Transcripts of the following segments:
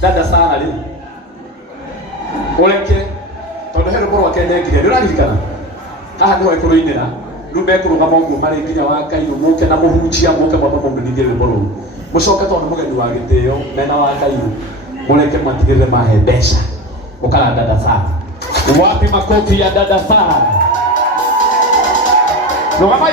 dada sana leo oleke tondu hero boro akende ngire ndiraririkana haha ni waikuru inira rume kuruga mongo mari nginya wa Kairu muke na muhunjia muke mwamba mundigire boro mucoke tondu mugeni wa gitio mena wa Kairu muleke matigire mahe mbeca ukala dada sana. Wapi makofi ya dada sana? Rogamai.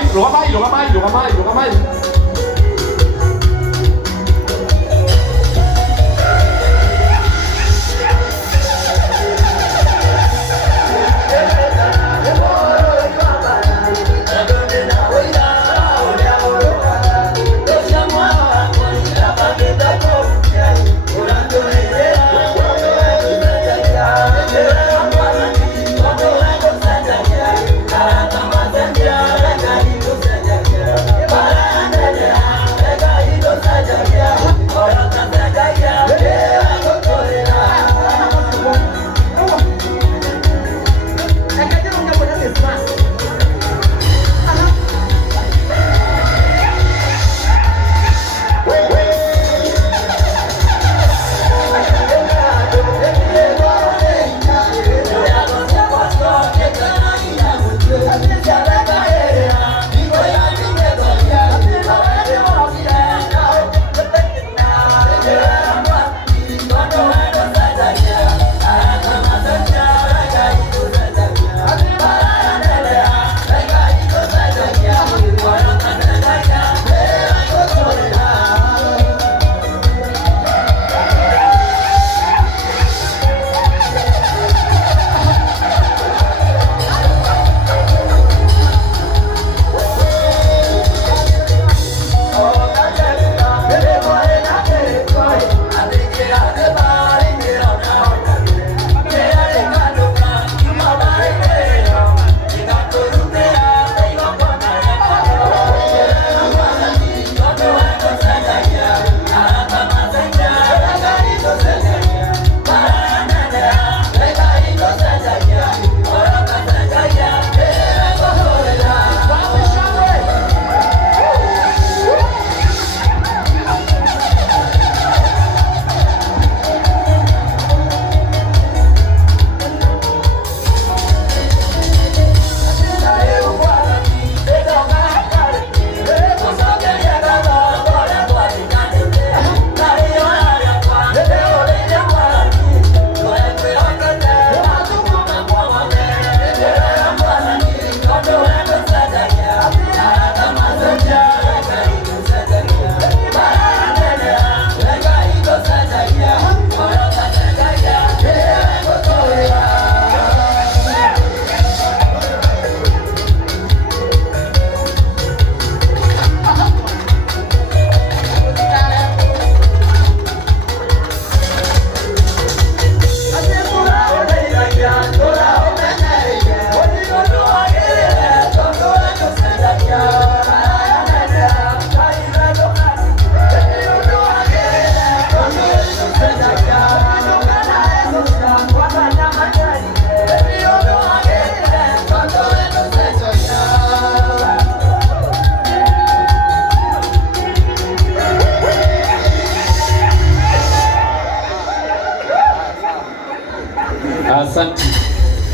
Asante.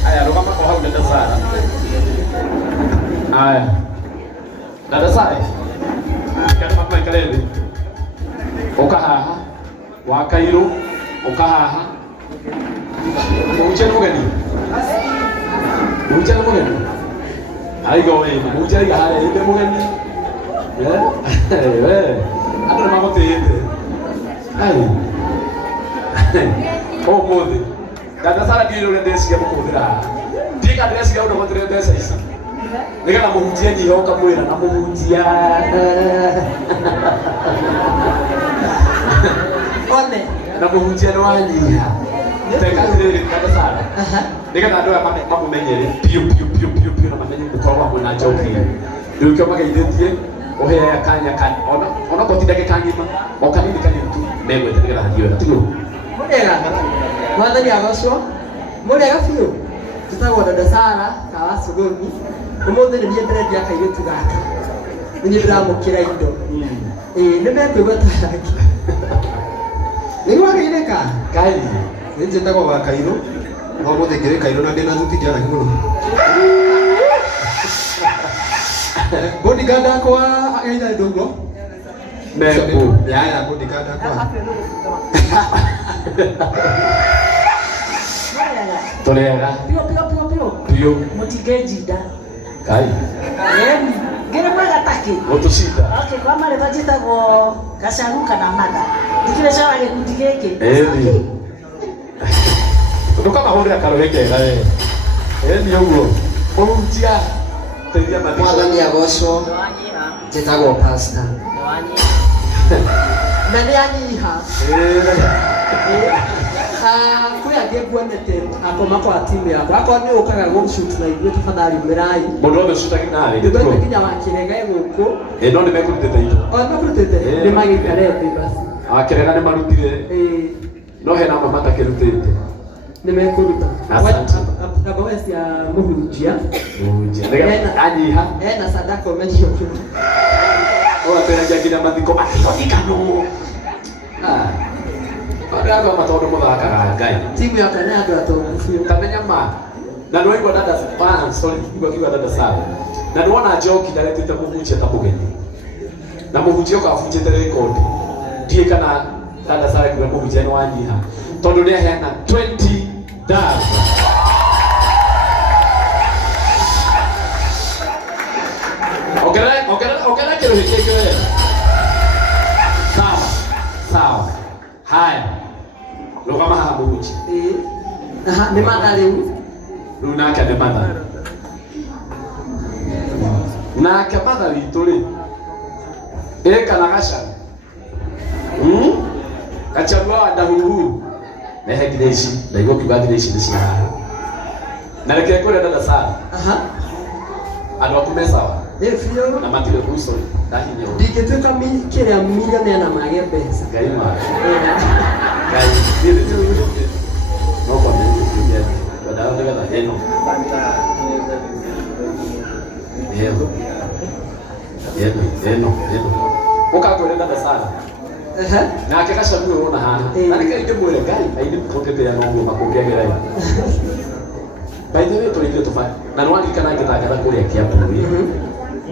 Aya, rogama kwa hau dada sana. Aya. Dada sana. Kana mapema kalele. Okahaha. Wa Kairu. Okahaha. Muchelo gani? Muchelo gani? Aigo wewe, muchelo ga haya inde mugani. Ana mama teyende. Ai. Oh mode. Dada sana ndio ile ndesi ya mukudira. Tika ndesi ya ndo mudira ndesi isa. Nika na muhunjia ni yoka mwira na muhunjia. One. Na muhunjia no anyia. Teka ndire dada sana. Nika na ndo ya mamu menyere. Piu na mamenye kutoka kwa na joki. Ndio kama kaidetie ohe ya kanya kan. Ona kotida ke kangima. Okanini kanyi tu. Mego itanika na hiyo. Tuko. Mudega. Mwathani agocwo murega biũ tutagwo dada Sara kawa Suguni ũmũthĩ nĩ niĩ ndĩrendia kairĩtu gaka nĩ niĩ ndĩramũkĩra indo nĩ mekwĩgweta yake nĩguo Kaireka. Kai. Nje ndako wa Kairo. Wa muthekere Kairo na ndina thuti ara kimuno. Bodyguard akwa aida ndongo. Nebo. Ya bodyguard akwa. Tolera. Pio. Mutigejida. Kai. Gere mwaga taki. Otoshida. Okay, kwa mare bajita go kasharuka na mada. Dikile shawa ge kutigeke. Ndoka mahore akaroheke gae. Ni ugo. Omumtia. Teria madisho. Mwathani agocwo. Njĩtagwo pastor. Na nĩ anyiha. Kwĩ angĩ nguonete akoma kwa timu yakwa. Akorwo nĩ ũkaga gũshoot na ithuĩ tafadhali mĩrai. Mũndũ wothe ũcutaga narĩ. Ithuĩ nginya wakĩrega gũkũ. No nĩ mekũrutĩte indo. Nĩmakũrutĩte. Nĩ magĩkarete basi. Akĩrega nĩ marutire. No hena amwe matakĩrutĩte. Nĩ mekũruta. Aba wesi ya mũhunjia. Mũhunjia. Anyiha. Ena sadaka ũmenyo. Ateragia nginya mathiko akĩthikano. Ndio matondu muthakaga Ngai. Timu ya kana andũ atongu biũ. Kamenya ma. Na ndio igwa dada sorry, igwa dada sawa. Na ndio wana joke ndaretete mũhunjia ta mũgeni. Na mũhunjia ũkabunjĩte record. Ndiĩ kana dada sawa kwa mũhunjia nĩ wanyiha. Tondũ nĩ aheana 20 dada. Okera kero hiki wewe. Sawa. Haya. Rugama haha mũhunjia. Nĩ matha rĩu. Rĩu nake nĩ matha. Nake matha witũ rĩ. Kana gacaru. Gacaru wa ndahuhu. Nehe ngire ici, ndaigua kiuga ngire ici nĩ cia haha. Na reke kũrĩa dada Sara. Andũ aku me sawa. Biũ. Na matirĩ kuso ndahinya. Ndingĩtuĩka kĩrĩa millionaire na mage mbeca. Ngai ma. Ngai ndire tu. No kwa nini kuja? Badala ndio eno. Eno. Ukagore dada Sara. Na akakasha mwe unaona haha. Na nikaide mwele Ngai aidi mpotepe ya ng'ombe makongegera. By the way tulikuwa tofauti. Na nwali kana ngitaka kule kiapo hivi.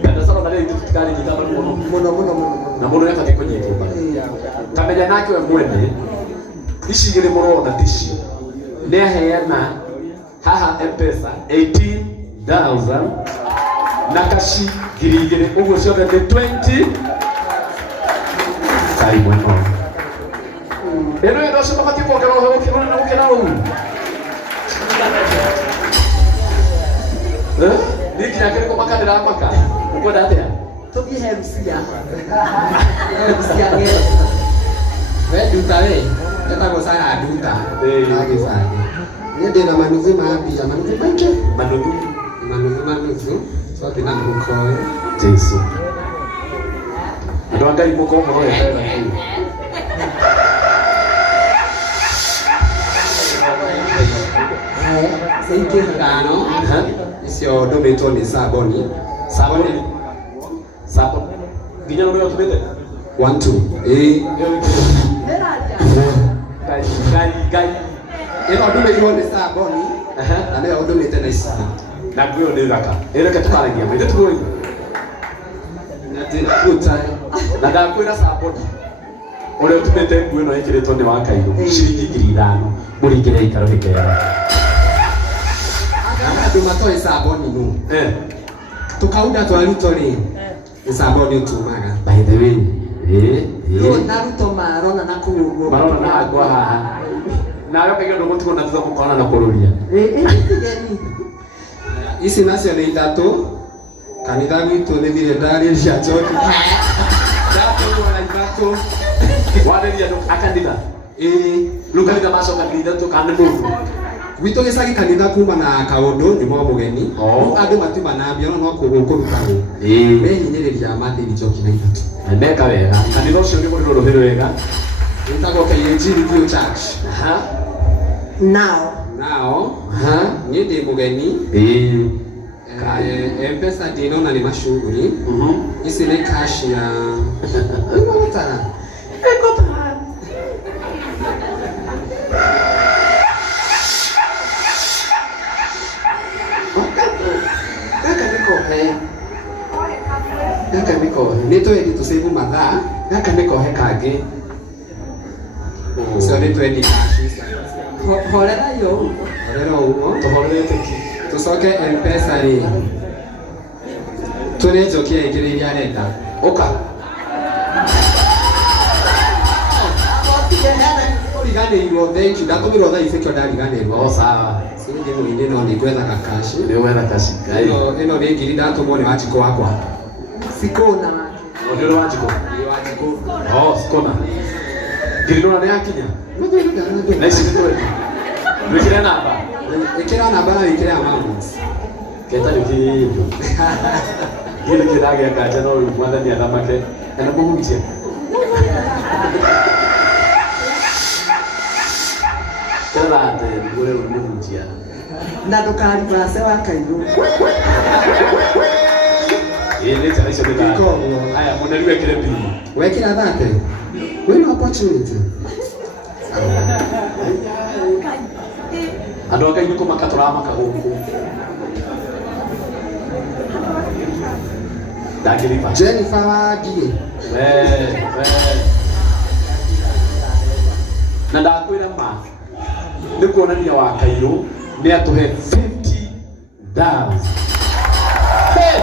Dada Sara ndio tutikane kitaba muno. Na muno yakati kwenye kiba. Kamenya nake we mwene. Ishigire murona ticio. Nĩ aheana haha M-Pesa 18,000 na kashi girigire ugo ciothe nĩ 20. Sai mweno. Eno ndo sio mabati kwa kero ukiona na ukena huu. Niki yakere kwa makadira maka. Uko datea. Toki herusia. Herusia ngere. Wewe duta wewe. Etagwo Sara duta. Agifanye. Niĩ ndĩna manuthi ma mbia, manuthi maingĩ. Manuthi. So ndĩna mũkoyo. Jesu. Andũ a Ngai mũkoho wetera tu. Senke ngano. Icio ndũmĩtwo nĩ Saboni. Saboni. Nginya ndio tumete. 1 2. Gai. Ĩno ndũmĩirwo nĩ Saboni. Na nĩyo ndũmĩte na ici. Na nguo nĩ thaka. Ĩreke tũkaragia. Mĩte tuoi. Na ndakwĩra Saboni. Ũrĩa ũtumĩte nguo ĩno ĩkĩrĩtwo nĩ wa Kairũ. Ciringi 5,000. Mũringĩre ikaro hĩkera. Andũ matoĩ Saboni nũ. Tukauda twarutwo rĩ. Nĩ Saboni ũtumaga. By the way. Rĩu Naruto marona na kũgũgũ. Marona na hakwa haha. Na leo kaigua ndo mtu na tazama mkono na kurudia. Gani? Ici nacio nĩ ithatũ. Kanitha witũ nĩ thire ndarĩ cia George. Ndatũ na ithatũ. Waderia ndo akandida. Lukanitha macoka ithatũ kana mũndũ. Gwitũ gĩcagi kanitha kuma na kaũndũ nĩ mo mũgeni. Rĩu andũ matiuma na mbia no kũrutagwo. Mehinyĩrĩria mathĩri njoki na ithatũ. Na meka wega. Kanitha ũcio nĩ mũndũ rũhĩrĩ wega. Itagwo KAG Review Church. Now. Niĩ ndĩ mũgeni. M-Pesa ndĩnona nĩ macuguri. Ici nĩ cash ya. Gaka niko he kangĩ. So nĩ 20 cash. Horera yo. Horera ũguo. Tuhorete ki. Tucoke M-Pesa rĩ. Tũrĩ njokia ĩngĩ iria arenda. Oka. Ũriganĩirwo thank you. Ndatũmĩrwo thaa ici kĩo ndariganĩrwo. O sawa. Sindi mũini no nĩ gwethaga cash. Ndio wena kashi. Kai. Ĩno nĩ ngiri ndatũmwo nĩ Wanjikũ wakwa. Sikona. Ndio Wanjikũ. Nĩ Wanjikũ. Oh, sikona. Ngirino na yakinya. Na ici nĩ twende. Wikire namba. Ĩkĩra namba na wĩkĩre amount. Keta nĩkĩndũ. Gĩkĩ kĩragĩa kanja no rĩu mwathani athamake. Na mũhunjia. Kera ate ngore mũhunjia. Na ndũkaribase wa Kairũ. Nĩ tara icio nĩ thaa. Aya, mũneri wekĩre mbiri. Wekĩra thate. Wĩna opportunity. Andũ a Ngai nĩ kũmaka tũramaka gũkũ. Ndangĩriba. Jennifer Wangigĩ. Na ndakwĩra ma nĩ kuonania wa Kairũ nĩ atũhe 50,000. Hey!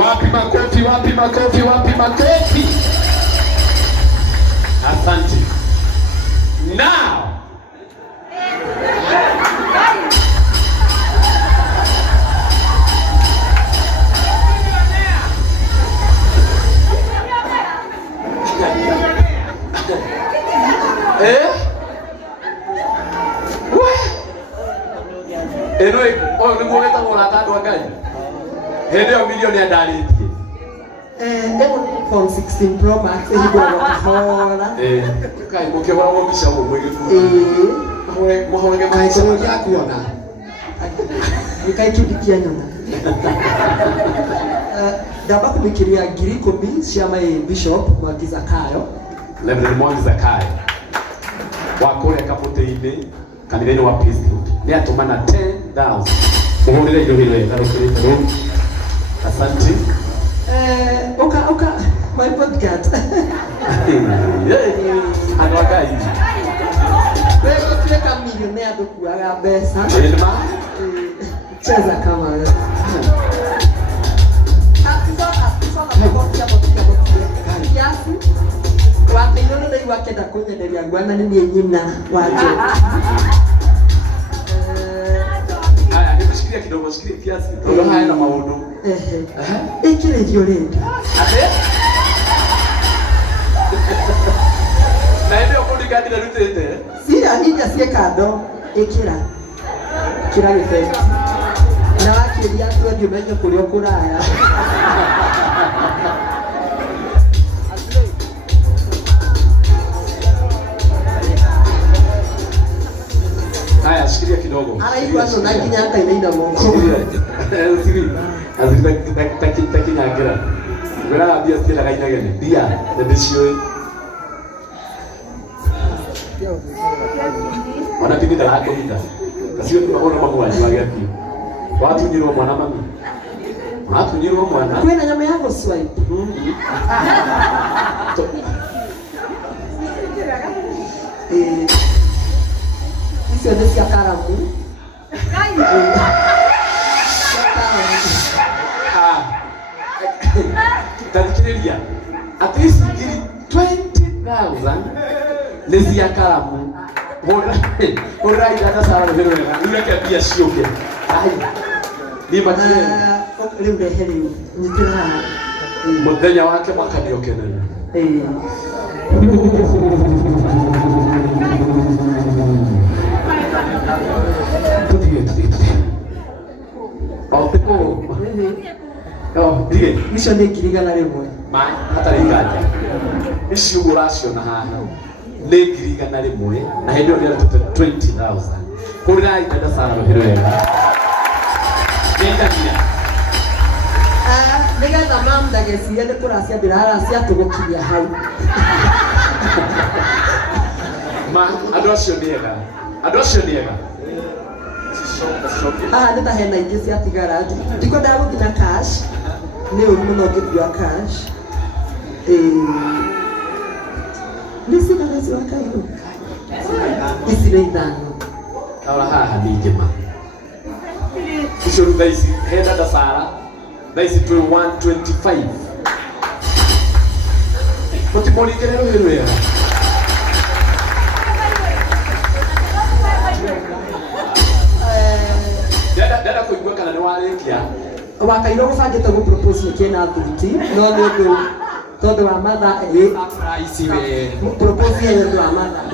Wapi makofi, wapi makofi, wapi makofi. Asante. Now. Eno nĩ mũgĩtagwo na andũ a Ngai. Hĩndĩ ĩyo milioni andarĩtie. iPhone 16 Pro Max higũragwo kahora. Kai mũkĩhoragwo mbica ũguo mwĩgĩkuo. Mũhorage Kaĩkũrũ gĩa kuona. Nĩkaikĩndikia nyona. Ndamba kũmĩkĩria ngiri 10 cia my Bishop Mwangi Zakayo. Reverend Mwangi Zakayo. Wa kũrĩa Kamũtĩ-inĩ kanitha-inĩ wa Priesthood. Nĩ atũmana 10,000. Mũhũrĩre indo hĩrĩ wega rũkĩrĩte rũu. Asante. Oka, my podcast. Andũ a Ngai. Wewe tuweka milioni ya kuaga pesa. Ĩma. Cheza kama wewe. Kiasi. Kwa milioni ndio wakenda kunyenderia gwana ni nyina waje. Haya, nimeshikilia kidogo, shikilia kiasi. Ndio haya na maundu. Ikire violenta. Ate? Na ndio kundi gani na rutete? Si anija sie kado ikira. Kira gifete. Na wakiria tu ndio menye kurio kuraya. Haya, shikilia kidogo. Ala hii watu na kinya hata inaenda Mungu. Siri. Azitaki nyagira. Wala bia sila kaina gani? Bia, ndishio. Wanapindi dalako hita. Kasio tunaona mambo wajua gapi. Watu nyiro mwana mami. Watu nyiro mwana. Kwenda nyama yako swipe. Isso desse acaramu. Tarikiriria. At least ngiri 20,000 nezi akaramu. Ora ida sara vero wega. Nileke bia cioke. Ai. Ni makire. Leo ndeheri. Nitira. Muthenya wake makanio kenene. Dige. Icio nĩ ngirigana rĩmwe. Ma hatarĩ nganja. Icio ũraciona haha nĩ ngirigana rĩmwe na hĩndĩ ĩyo nĩ arutĩte 20,000. Kũrĩrai dada Sara Rohero wega. Nĩndagia. Nĩgetha mam ndagecirie nĩ tũraciambĩra aracia tũgũkinyia hau. Ma andũ acio nĩ ega. Andũ acio nĩ ega. Nĩ ta hena ingĩ ciatigara. Ndikwendaga gũthiĩ na cash. nĩ ũru mũno ũngĩkua cash. Nĩ cigana ici wa Kairũ? Ici nĩ ithano. Kaora haha nĩ ingĩma. Icio rĩu thaa ici he dada Sara, thaa ici twĩ 125. Mũtimũringĩre rũhĩ wega. Dada kũigua kana nĩ warĩkia. Wa Kairũ gũbangĩte gũ-propose nĩkĩe na thuti, no nĩ ũndũ tondũ wa mathaa propose yeye ndio wa mathaa.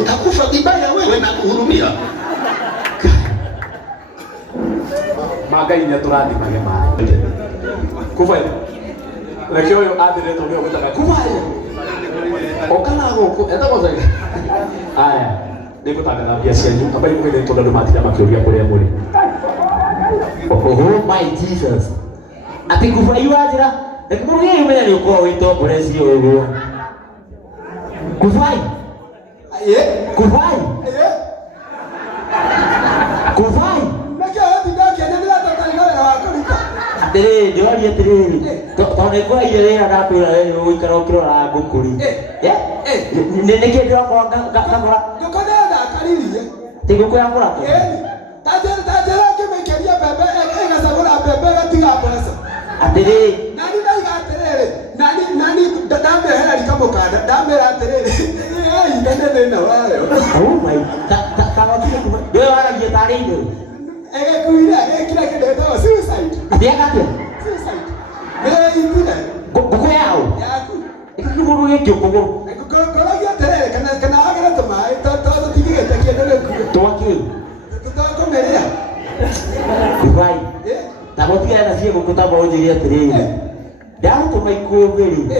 Utakufa vibaya wewe na kuhurumia. Magai nĩ tũrathimage maĩ. Kũbaya. Reke ũyũ athirĩtwo nĩ ũgũtaga kũbaya. Okana gũkũ etagwo zega. Aya. Nĩngũtangatha mbia cianyu ambai mũgĩthĩtwo andũ matinda makĩũria kũrĩa mũrĩ. Oh my Jesus. Ati Kufai wajira. Ekumurugia yumenya ni uko wito polisi ogo. Kufai. Kufai. Kufai. Atere, ndiwaria atere. Tone kwa ile na kwira wewe uikara ukirora ngukuri. Nene kindu akwa ngakora. Ndukonenda akaririe. Tiguko ya kura. Tajera kimekeria bebe egasagura bebe gatiga pesa. Atere. Nani ndaiga atere. Nani ndambe hera likamukanda. Ndambe atere. Ai nene na wayo. Oh my. Tawatia kwa. Wewe wanaje tarehe. Kuira kila kitu ndio suicide. Atia katia. Suicide. Ibuna. Kuko yao. Yaku. Ikakimuru yake kuko. Kukoragia atere kana agara tama. Toto tigete kiendelea. Toki. Tutakomeria. Kufai. Tawatia na sio kukutaba hoje atere. Damu tumaikubiri.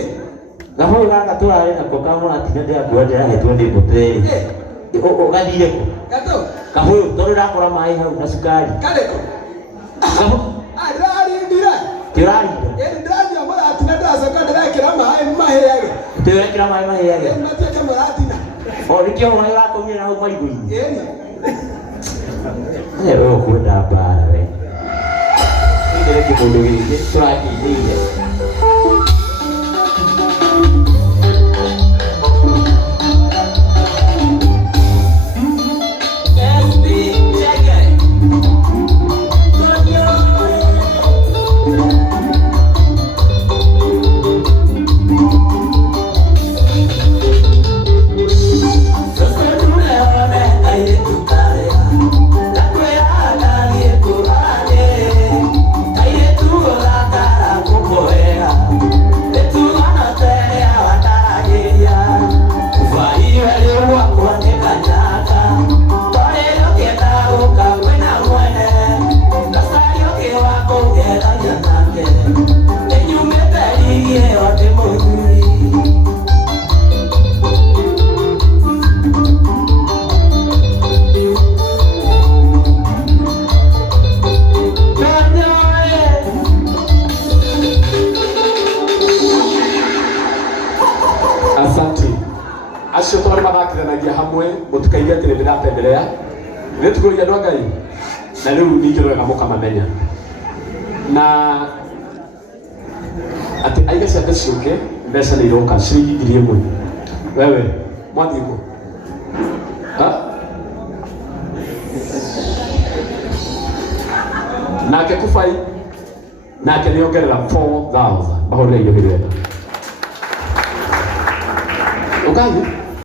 Gaho gaga tware na kokamura atinende akwendera hetwende bote. Ugathire ko. Gato. Gaho torira kora mai hau na sukari. Kaleko. Arari ndira. Tirari. Ndirathi amara atinenda asoka ndirakira mai maheyage. Tirekira mai maheyage. Matia kama atina. Nikio mai wako mimi na hau marigui. Yeni. Kwenda bara we. Ndio kidogo hiki turaki ndio. Acio tore magathikanagia hamwe mutukaigua atĩ nĩndĩrapenderea nĩtũkũria andũ a Ngai na rĩu ningĩ wega mũkamamenya na atĩ aiga ciake ciũke mbeca nĩ iroka ciringi 1,000 wewe mwathiĩ kũ nake Kufai nake nĩongerera 4,000 mahũrĩre irio hĩndĩ ĩyo. Ukathi